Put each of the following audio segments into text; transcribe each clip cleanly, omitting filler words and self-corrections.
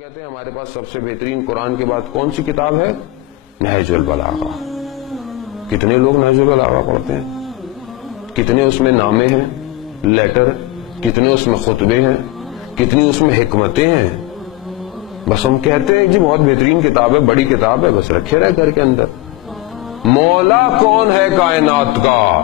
کہتے ہیں ہمارے پاس سب سے بہترین قرآن کے بعد کون سی کتاب ہے؟ نہج البلاغہ۔ کتنے لوگ نہج البلاغہ پڑھتے ہیں؟ کتنے اس میں نامے ہیں، لیٹر، کتنے اس میں خطبے ہیں، کتنی اس میں حکمتیں ہیں؟ بس ہم کہتے ہیں جی بہت بہترین کتاب ہے، بڑی کتاب ہے، بس رکھے رہے گھر کے اندر۔ مولا کون ہے کائنات کا؟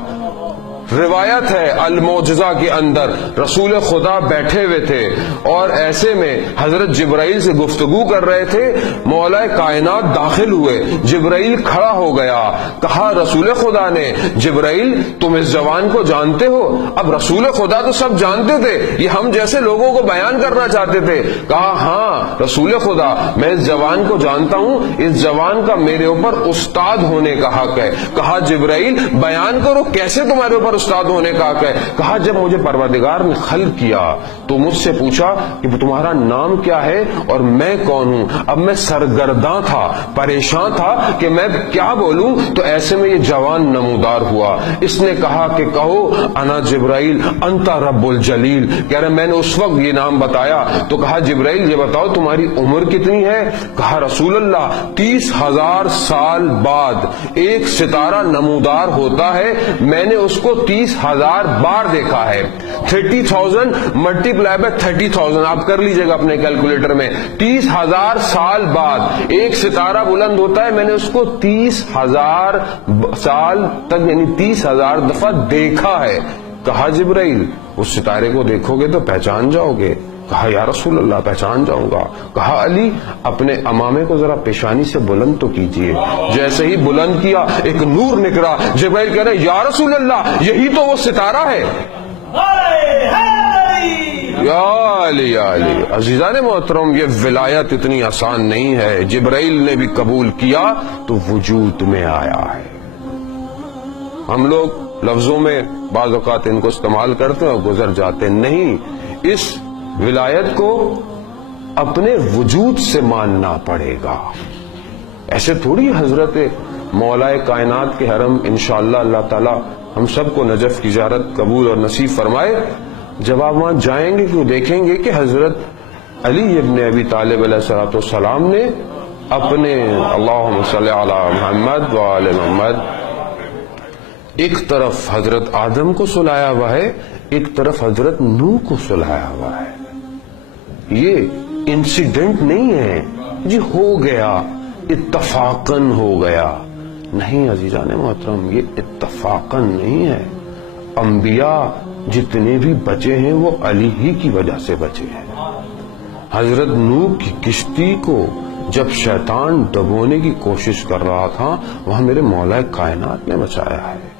روایت ہے المعجزہ کے اندر رسول خدا بیٹھے ہوئے تھے اور ایسے میں حضرت جبرائیل سے گفتگو کر رہے تھے، مولا کائنات داخل ہوئے، جبرائیل کھڑا ہو گیا، کہا رسول خدا نے جبرائیل تم اس جوان کو جانتے ہو؟ اب رسول خدا تو سب جانتے تھے، یہ ہم جیسے لوگوں کو بیان کرنا چاہتے تھے۔ کہا ہاں رسول خدا میں اس جوان کو جانتا ہوں، اس جوان کا میرے اوپر استاد ہونے کا حق ہے۔ کہا جبرائیل بیان کرو کیسے تمہارے اوپر استاد ہونے کا حق ہے؟ کہا جب مجھے پروردگار نے خلق کیا تو مجھ سے پوچھا کہ تمہارا نام کیا ہے اور میں کون ہوں۔ اب میں سرگرداں تھا، پریشان تھا کہ میں کیا بولوں، تو ایسے میں یہ جوان نمودار ہوا۔ اس نے کہا کہ کہو انا جبرائیل انت رب الجلیل، کہہ رہے میں نے اس وقت یہ نام بتایا تو کہا جبرائیل یہ بتاؤ تمہاری عمر کتنی ہے؟ کہا رسول اللہ 30,000 سال بعد ایک ستارہ نمودار ہوتا ہے، میں نے اس کو 30,000 بار دیکھا ہے۔ 30,000 ملٹیپلائی بائی 30,000 آپ کر لیجئے گا اپنے کیلکولیٹر میں۔ 30,000 سال بعد ایک ستارہ بلند ہوتا ہے، میں نے اس کو 30,000 سال تک یعنی 30,000 دفعہ دیکھا ہے۔ کہا جبرائیل اس ستارے کو دیکھو گے تو پہچان جاؤ گے؟ کہا یا رسول اللہ پہچان جاؤں گا۔ کہا علی اپنے امامے کو ذرا پیشانی سے بلند تو کیجئے۔ جیسے ہی بلند کیا ایک نور نکلا، جبرائیل کہہ رہے یا رسول اللہ یہی تو وہ ستارہ ہے۔ یا علی یا علی، عزیزان محترم یہ ولایت اتنی آسان نہیں ہے، جبرائیل نے بھی قبول کیا تو وجود میں آیا ہے۔ ہم لوگ لفظوں میں بعض اوقات ان کو استعمال کرتے ہیں اور گزر جاتے، نہیں، اس ولایت کو اپنے وجود سے ماننا پڑے گا۔ ایسے تھوڑی حضرت مولا کائنات کے حرم انشاءاللہ اللہ تعالی ہم سب کو نجف کی زیارت قبول اور نصیب فرمائے، جب آپ وہاں جائیں گے تو دیکھیں گے کہ حضرت علی ابن ابی طالب علیہ السلام نے اپنے اللہم صلی علی محمد وآل محمد ایک طرف حضرت آدم کو سلایا ہوا ہے، ایک طرف حضرت نوح کو سلایا ہوا ہے۔ یہ انسیڈنٹ نہیں ہے جی ہو گیا اتفاقاً ہو گیا، نہیں عزیزان محترم یہ اتفاقاً نہیں ہے۔ انبیاء جتنے بھی بچے ہیں وہ علی ہی کی وجہ سے بچے ہیں۔ حضرت نوح کی کشتی کو جب شیطان دبونے کی کوشش کر رہا تھا وہاں میرے مولا کائنات نے بچایا ہے۔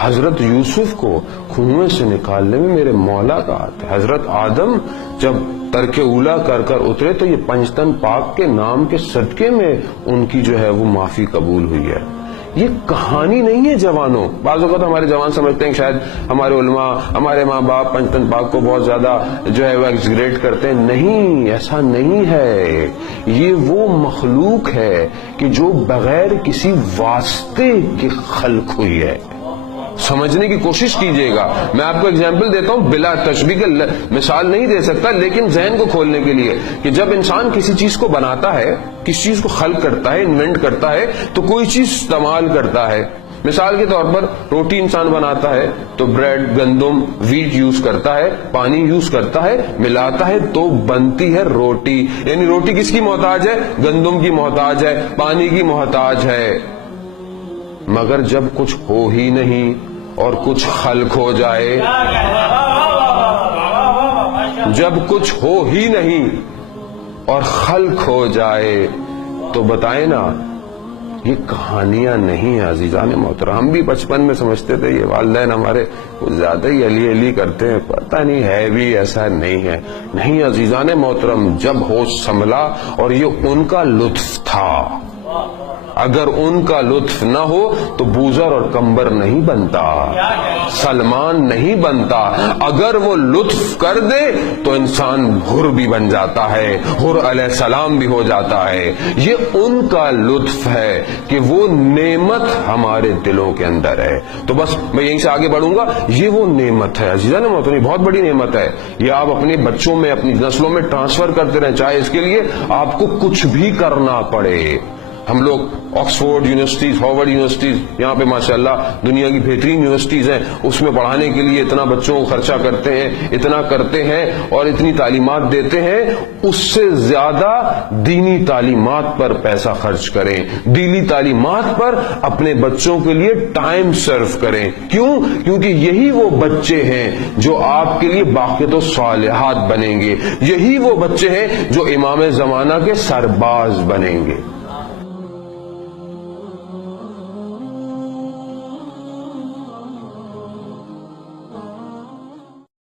حضرت یوسف کو کنویں سے نکالنے میں میرے مولا کا ہاتھ ہے۔ حضرت آدم جب ترک اولا کر کر اترے تو یہ پنجتن پاک کے نام کے صدقے میں ان کی جو ہے وہ معافی قبول ہوئی ہے۔ یہ کہانی نہیں ہے جوانوں۔ بعض اوقات ہمارے جوان سمجھتے ہیں کہ شاید ہمارے علماء ہمارے ماں باپ پنجتن پاک کو بہت زیادہ جو ہے وہ ایگزیگریٹ کرتے ہیں، نہیں، ایسا نہیں ہے۔ یہ وہ مخلوق ہے کہ جو بغیر کسی واسطے کی خلق ہوئی ہے۔ سمجھنے کی کوشش کیجئے گا، میں آپ کو اگزامپل دیتا ہوں، بلا تشبیہ کے مثال نہیں دے سکتا لیکن ذہن کو کھولنے کے لیے، کہ جب انسان کسی چیز کو بناتا ہے، کسی چیز کو خلق کرتا ہے، انوینٹ کرتا ہے تو کوئی چیز استعمال کرتا ہے۔ مثال کے طور پر روٹی انسان بناتا ہے تو بریڈ، گندم، ویٹ یوز کرتا ہے، پانی یوز کرتا ہے، ملاتا ہے تو بنتی ہے روٹی۔ یعنی روٹی کس کی محتاج ہے؟ گندم کی محتاج ہے، پانی کی محتاج ہے۔ مگر جب کچھ ہو ہی نہیں اور کچھ خلق ہو جائے، جب کچھ ہو ہی نہیں اور خلق ہو جائے تو بتائیں نا، یہ کہانیاں نہیں ہیں عزیزان محترم۔ ہم بھی بچپن میں سمجھتے تھے یہ والدین ہمارے زیادہ ہی علی علی کرتے ہیں، پتہ نہیں ہے بھی ایسا نہیں ہے۔ نہیں عزیزان محترم، جب ہوش سنبھلا اور یہ ان کا لطف تھا، اگر ان کا لطف نہ ہو تو بوزر اور کمبر نہیں بنتا، سلمان نہیں بنتا۔ اگر وہ لطف کر دے تو انسان حر بھی بن جاتا ہے، حر علیہ السلام بھی ہو جاتا ہے۔ یہ ان کا لطف ہے کہ وہ نعمت ہمارے دلوں کے اندر ہے۔ تو بس میں یہیں سے آگے بڑھوں گا، یہ وہ نعمت ہے عزیزان محترم، بہت بڑی نعمت ہے۔ یہ آپ اپنے بچوں میں، اپنی نسلوں میں ٹرانسفر کرتے رہیں، چاہے اس کے لیے آپ کو کچھ بھی کرنا پڑے۔ ہم لوگ آکسفورڈ یونیورسٹیز، ہارورڈ یونیورسٹیز، یہاں پہ ماشاءاللہ دنیا کی بہترین یونیورسٹیز ہیں، اس میں پڑھانے کے لیے اتنا بچوں کو خرچہ کرتے ہیں، اتنا کرتے ہیں اور اتنی تعلیمات دیتے ہیں، اس سے زیادہ دینی تعلیمات پر پیسہ خرچ کریں، دینی تعلیمات پر اپنے بچوں کے لیے ٹائم صرف کریں۔ کیوں؟ کیونکہ یہی وہ بچے ہیں جو آپ کے لیے باقیت و صالحات بنیں گے، یہی وہ بچے ہیں جو امام زمانہ کے سرباز بنیں گے۔